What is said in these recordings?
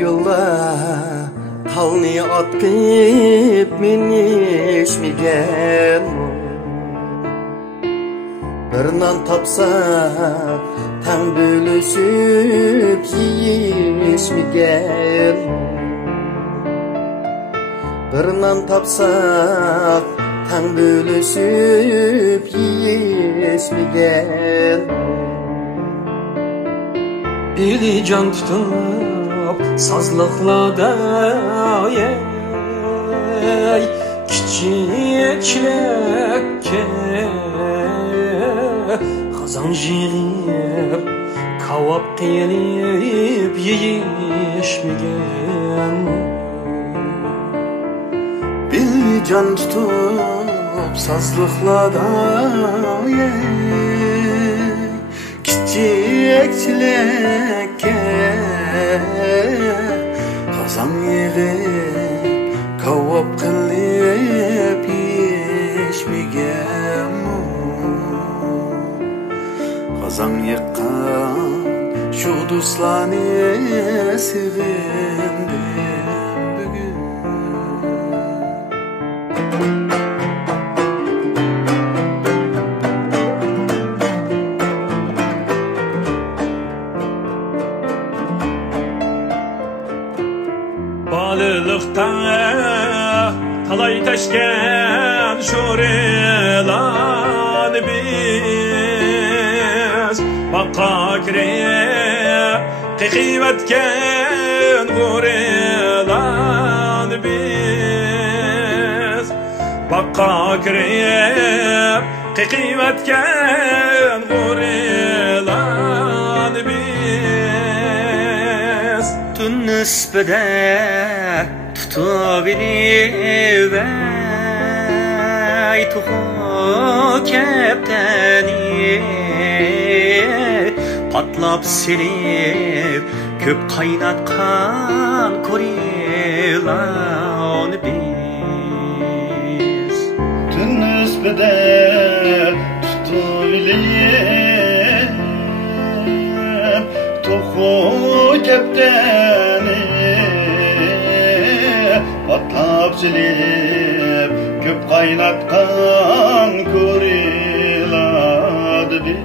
güllar talni atıp minişmigen bir nan tapsa tan bölüşüp yiyişmigen bir nan tapsak tan bölüşüp yiyişmigen Biri can tutup sazlıklarda kiçik çilekke kazan jiyip kavap qilib yeyishmigan Biri can tutup sazlıklarda kiçik çilekke kazan yig'ib kavop qilib yeyishmigan kazan yiqqan shu do'stlarni sevindim bugun Balılıkta talay taşken şorelan biz Bakka kireyip kıymetken vurelan biz Bakka kireyip kıymetken vurelan biz Tün nispede tutabilir ey tuğu kepteni patlap silip köp kaynatkan korilan biz Tün nispede tutabilir tuğu kepteni patlap silip köp kaynatkan koriladı biz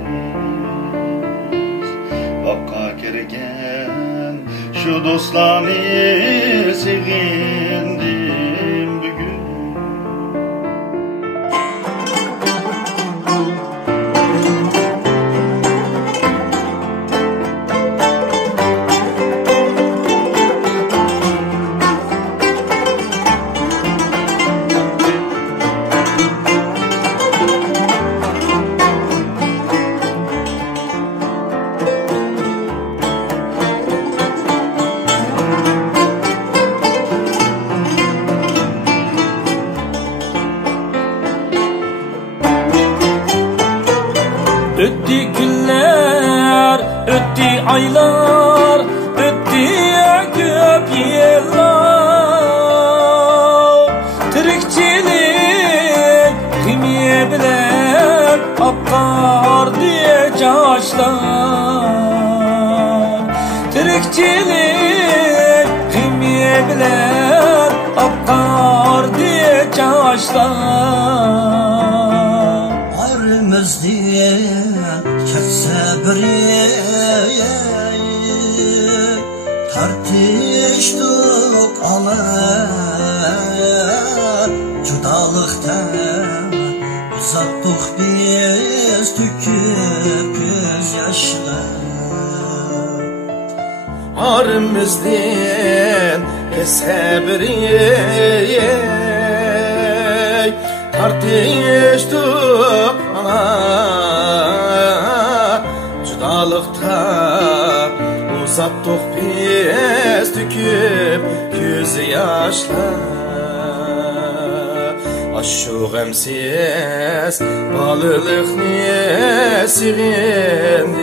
Bakka kergen şu dostlarni sevindim bugün Öttü günler, öttü aylar, öttü köp yıllar Tirikçilik kimiye bilen akar diye yaşlar Tirikçilik kimiye bilen akar diye yaşlar Aramızdan ketse bir tartıştık alar Judalıkta uzattık biz tüküp göz yaşlar Aramızdan ketse bir tartıştık Judalıkta uzattık biz tüküp göz yaşlar Aşu gamsiz balılıkni sevindim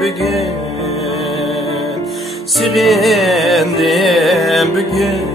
bugün Sevindim bugün